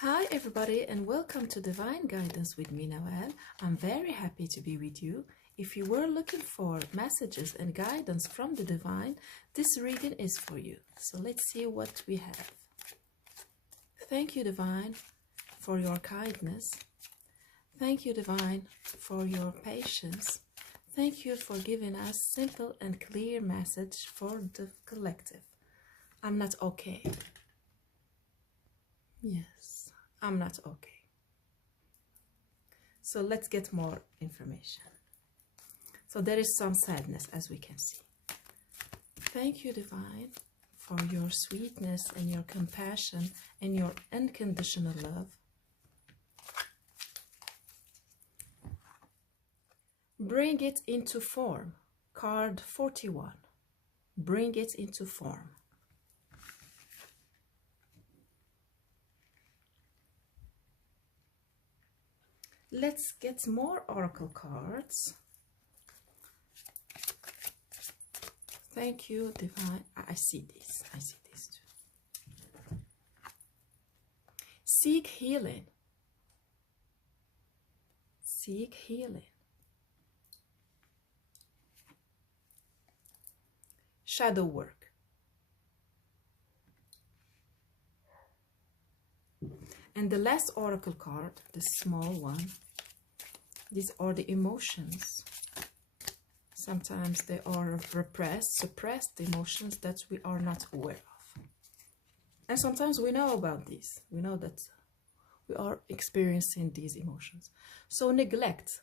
Hi everybody and welcome to Divine Guidance with me, Noel. I'm very happy to be with you. If you were looking for messages and guidance from the Divine, this reading is for you. So let's see what we have. Thank you, Divine, for your kindness. Thank you, Divine, for your patience. Thank you for giving us simple and clear message for the collective. I'm not okay. Yes, I'm not okay. So let's get more information. So there is some sadness, as we can see. Thank you, Divine, for your sweetness and your compassion and your unconditional love. Bring it into form. Card 41. Bring it into form. Let's get more oracle cards. Thank you, Divine. I see this. I see this too. Seek healing. Seek healing. Shadow work. And the last oracle card, the small one, these are the emotions. Sometimes they are repressed, suppressed emotions that we are not aware of. And sometimes we know about these. We know that we are experiencing these emotions. So neglect.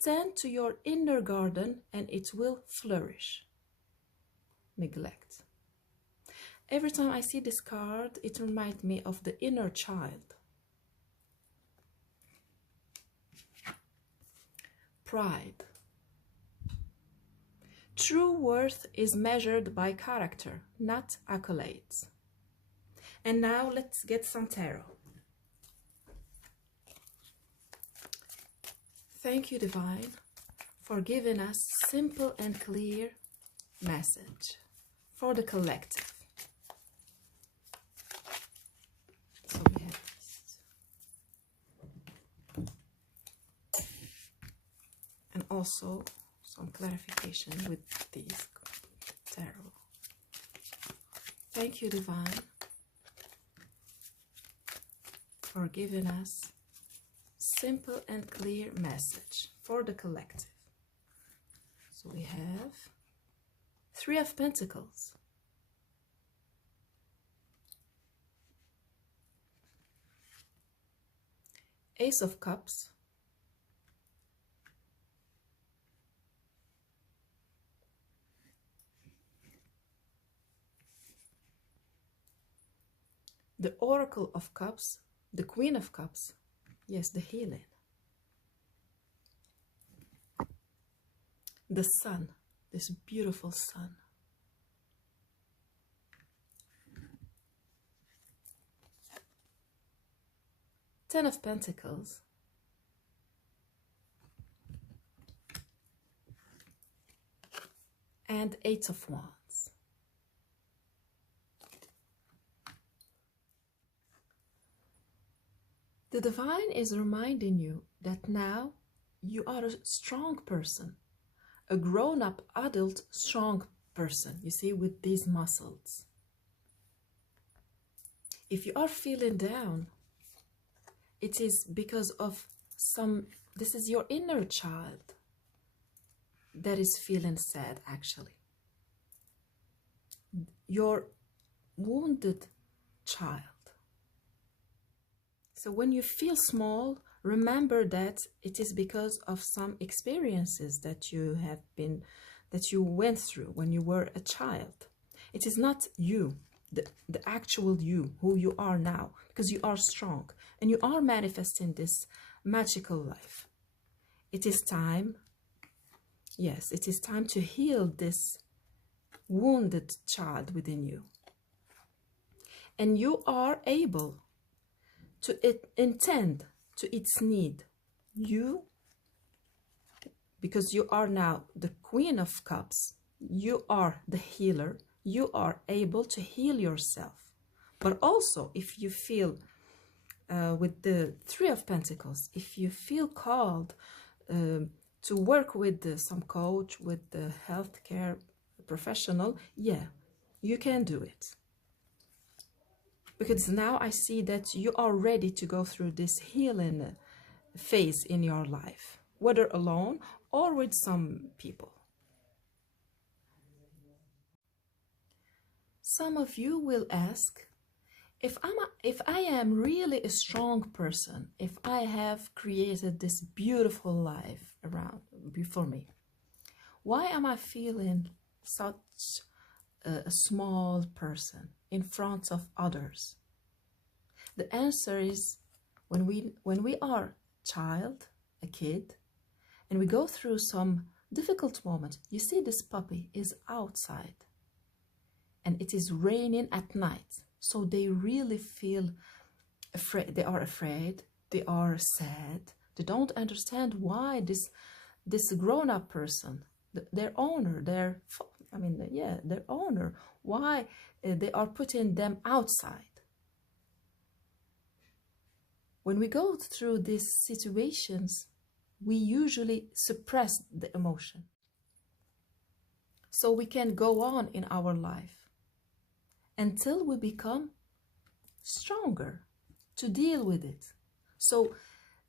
Tend to your inner garden and it will flourish. Neglect. Every time I see this card, it reminds me of the inner child. Pride. True worth is measured by character, not accolades. And now let's get some tarot. Thank you, Divine, for giving us simple and clear message for the collective. So we have this. And also some clarification with these tarot. Thank you, Divine, for giving us simple and clear message for the collective. So we have Three of Pentacles, Ace of Cups, the Oracle of Cups, the Queen of Cups, yes, the healing, the Sun, this beautiful sun, Ten of Pentacles, and Eight of Wands. The Divine is reminding you that now you are a strong person, a grown-up, adult, strong person, you see, with these muscles. If you are feeling down, it is because of this is your inner child that is feeling sad, actually. Your wounded child. So when you feel small, remember that it is because of some experiences that you went through when you were a child. It is not you, the actual you, who you are now, because you are strong and you are manifesting this magical life. It is time, yes, it is time to heal this wounded child within you. And you are able to intend to its need. You, because you are now the Queen of Cups, you are the healer, you are able to heal yourself. But also, if you feel with the Three of Pentacles, if you feel called to work with some coach, with the healthcare professional, yeah, you can do it. Because now I see that you are ready to go through this healing phase in your life, whether alone or with some people. Some of you will ask, if I am really a strong person, if I have created this beautiful life around before me, why am I feeling such a small person in front of others? The answer is, when we are a kid, and we go through some difficult moment. You see, this puppy is outside and it is raining at night, so they really feel afraid. They are afraid, they are sad, they don't understand why this grown-up person, their owner, their owner, why they are putting them outside. When we go through these situations, we usually suppress the emotion, so we can go on in our life until we become stronger to deal with it. So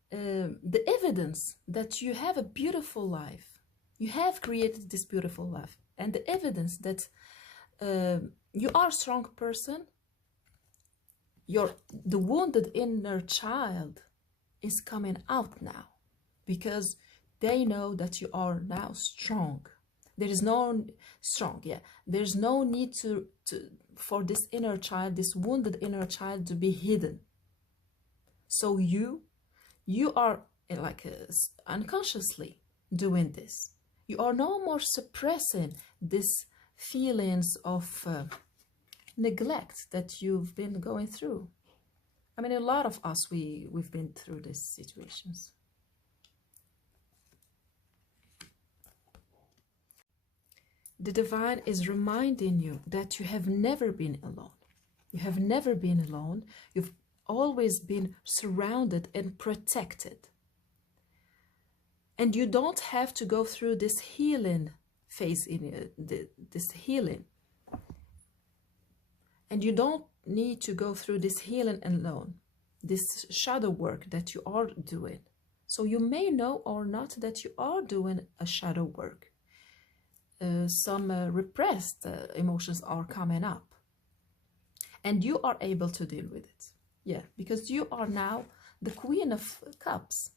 the evidence that you have a beautiful life, you have created this beautiful life, and the evidence that you are a strong person, the wounded inner child is coming out now, because they know that you are now strong. There's no need for this inner child, this wounded inner child, to be hidden. So you are like unconsciously doing this. You are no more suppressing these feelings of neglect that you've been going through. I mean, a lot of us, we've been through these situations. The divine is reminding you that you have never been alone. You have never been alone. You've always been surrounded and protected. And you don't have to go through this healing phase, this healing. And you don't need to go through this healing alone, this shadow work that you are doing. So you may know or not that you are doing a shadow work. Some repressed emotions are coming up, and you are able to deal with it. Yeah, because you are now the Queen of Cups.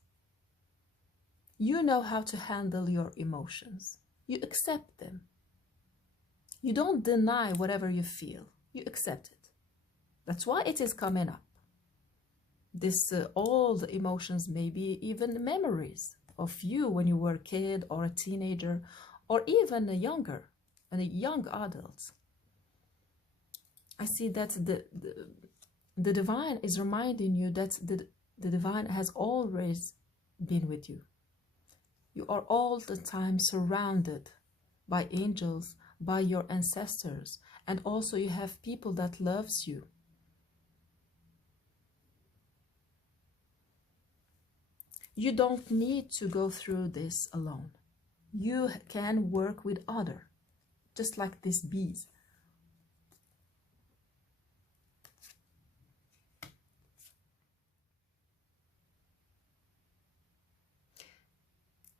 You know how to handle your emotions. You accept them. You don't deny whatever you feel. You accept it. That's why it is coming up. This old emotions, maybe even memories of you when you were a kid or a teenager, or even a young adult. I see that the divine is reminding you that the divine has always been with you. You are all the time surrounded by angels, by your ancestors, and also you have people that loves you. You don't need to go through this alone. You can work with others, just like these bees.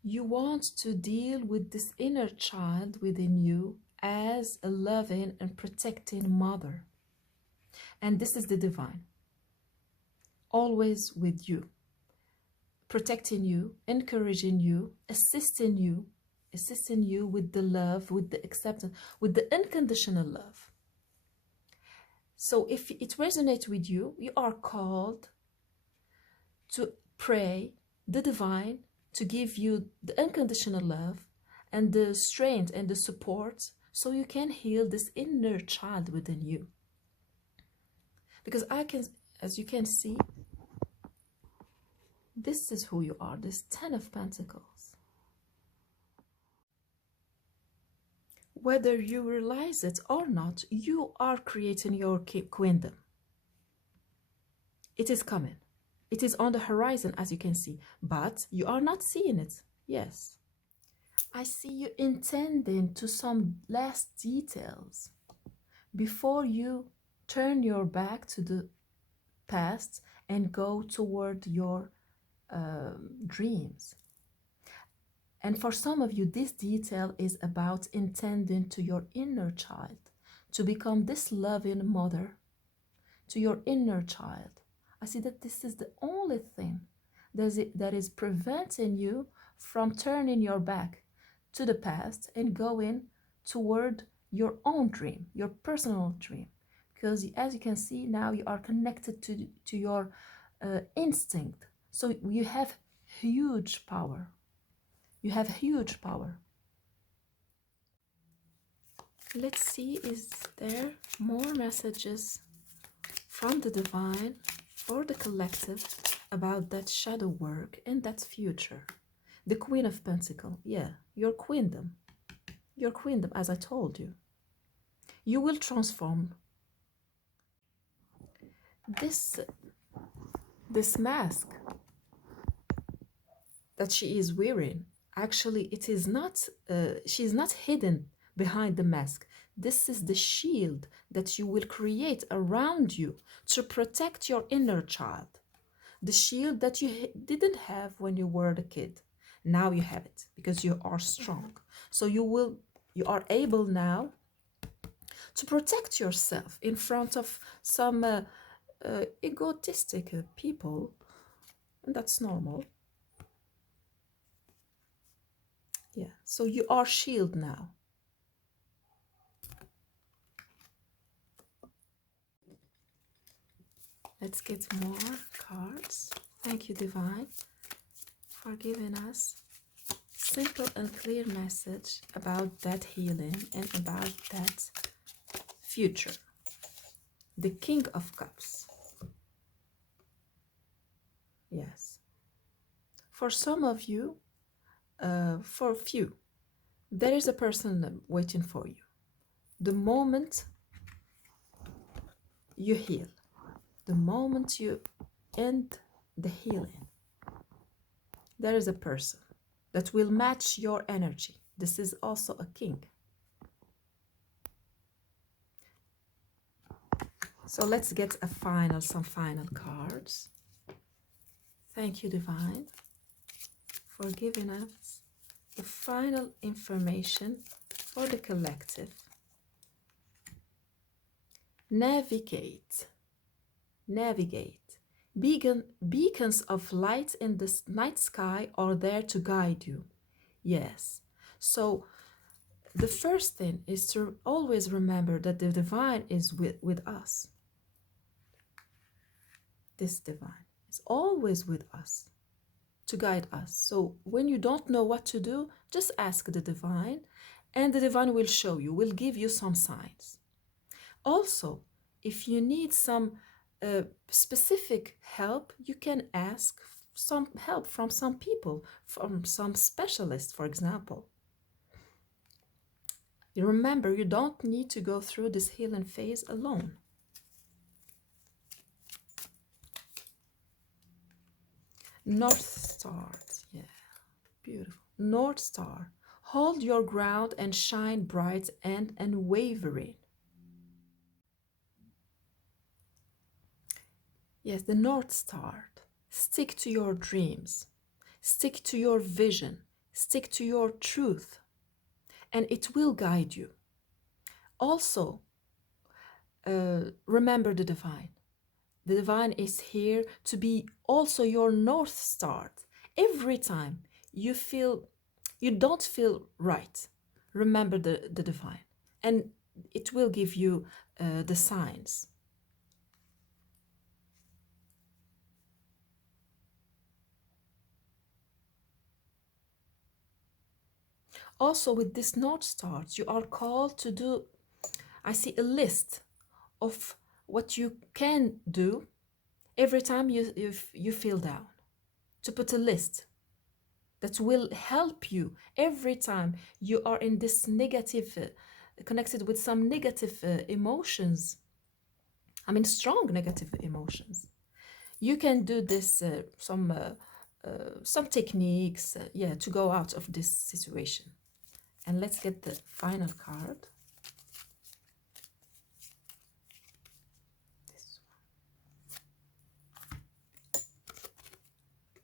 You want to deal with this inner child within you as a loving and protecting mother. And this is the divine, always with you, protecting you, encouraging you, assisting you with the love, with the acceptance, with the unconditional love. So if it resonates with you, you are called to pray the divine to give you the unconditional love and the strength and the support, so you can heal this inner child within you. Because as you can see, this is who you are, this 10 of Pentacles. Whether you realize it or not, you are creating your kingdom. It is coming. It is on the horizon, as you can see, but you are not seeing it. Yes. I see you intending to some last details before you turn your back to the past and go toward your dreams. And for some of you, this detail is about intending to your inner child to become this loving mother to your inner child. I see that this is the only thing that is preventing you from turning your back to the past and going toward your own dream, your personal dream. Because as you can see now, you are connected to your instinct. So you have huge power. You have huge power. Let's see, is there more messages from the divine for the collective about that shadow work and that future? The Queen of Pentacles, yeah, your queendom, as I told you. You will transform this mask that she is wearing. Actually, it is not, she is not hidden behind the mask. This is the shield that you will create around you to protect your inner child. The shield that you didn't have when you were a kid. Now you have it because you are strong. So you are able now to protect yourself in front of some egotistic people, and that's normal. Yeah, so you are shielded now. Let's get more cards. Thank you, Divine, for giving us simple and clear message about that healing and about that future. The King of Cups. Yes. For some of you, for a few, there is a person waiting for you. The moment you heal, the moment you end the healing, there is a person that will match your energy. This is also a king. So let's get some final cards. Thank you, Divine, for giving us the final information for the collective. Navigate. Beacons of light in the night sky are there to guide you. Yes. So the first thing is to always remember that the divine is with us. This divine is always with us to guide us. So when you don't know what to do, just ask the divine, and the divine will show you, will give you some signs. Also, if you need some specific help, you can ask some help from some people, from some specialists, for example. You remember, you don't need to go through this healing phase alone. North Star, yeah, beautiful. North Star, hold your ground and shine bright and unwavering. Yes, the North Star. Stick to your dreams. Stick to your vision. Stick to your truth. And it will guide you. Also, remember the divine. The divine is here to be also your North Star. Every time you don't feel right, remember the divine. And it will give you the signs. Also, with this North Star, you are called to do, I see a list of what you can do every time you feel down. To put a list that will help you every time you are in this negative, connected with some negative emotions. I mean, strong negative emotions. You can do this some techniques, yeah, to go out of this situation. And let's get the final card. This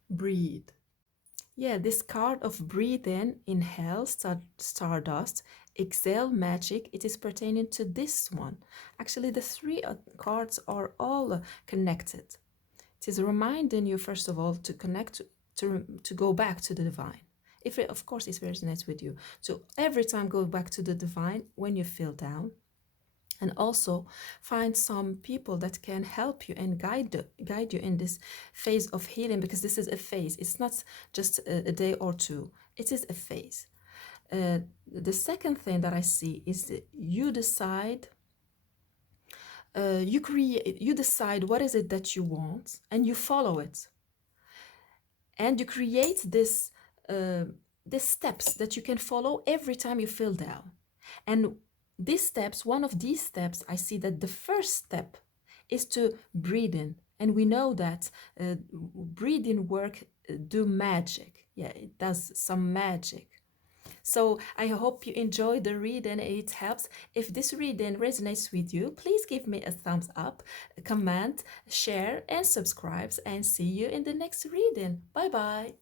one. Breathe. Yeah, this card of breathe in, inhale, stardust, exhale, magic, it is pertaining to this one. Actually, the three cards are all connected. It is reminding you, first of all, to connect, to go back to the divine. If it, of course, it resonates with you. So every time go back to the divine when you feel down. And also find some people that can help you and guide you in this phase of healing, because this is a phase. It's not just a day or two. It is a phase. The second thing that I see is that you decide, you decide what is it that you want, and you follow it, and you create this these steps that you can follow every time you feel down. And these steps, one of these steps, I see that the first step is to breathe in, and we know that breathing work do magic. Yeah, it does some magic. So I hope you enjoy the read and it helps. If this reading resonates with you, please give me a thumbs up, comment, share, and subscribe, and see you in the next reading. Bye bye.